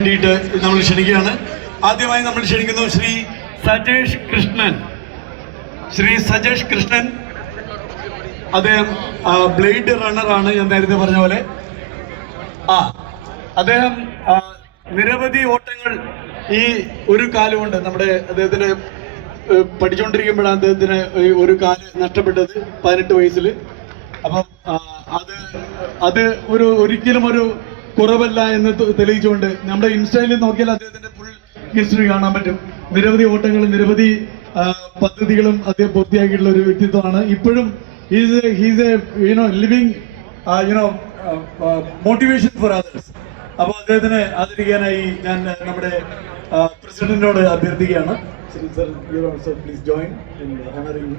വേണ്ടിയിട്ട് നമ്മൾ ക്ഷണിക്കുകയാണ്. ആദ്യമായി നമ്മൾ ക്ഷണിക്കുന്നു ശ്രീ സജേഷ് കൃഷ്ണൻ. ശ്രീ സജേഷ് കൃഷ്ണൻ അദ്ദേഹം ബ്ലേഡ് റണ്ണറാണ്, ഞാൻ നേരത്തെ പറഞ്ഞ പോലെ. അദ്ദേഹം നിരവധി ഓട്ടങ്ങൾ ഈ ഒരു കാലുകൊണ്ട് അദ്ദേഹത്തിന് പഠിച്ചുകൊണ്ടിരിക്കുമ്പോഴാണ് അദ്ദേഹത്തിന് ഒരു കാല് നഷ്ടപ്പെട്ടത് 18 വയസ്സിൽ. അപ്പം അത് ഒരിക്കലും ഒരു കുറവല്ല എന്ന് തെളിയിച്ചുകൊണ്ട് നമ്മുടെ ഇൻസ്റ്റയിൽ നോക്കിയാൽ അദ്ദേഹത്തിന്റെ ഫുൾ ഹിസ്റ്ററി കാണാൻ പറ്റും. നിരവധി ഓട്ടങ്ങളും നിരവധി പദ്ധതികളും അദ്ദേഹം പൂർത്തിയാക്കിയിട്ടുള്ള ഒരു വ്യക്തിത്വമാണ്. ഇപ്പോഴും he's a living motivation for others. അപ്പോൾ അദ്ദേഹത്തിനെ ആദരിക്കാനായി ഞാൻ നമ്മുടെ പ്രസിഡന്റിനോട് അഭ്യർത്ഥിക്കുകയാണ്. Sir, you also please join in honouring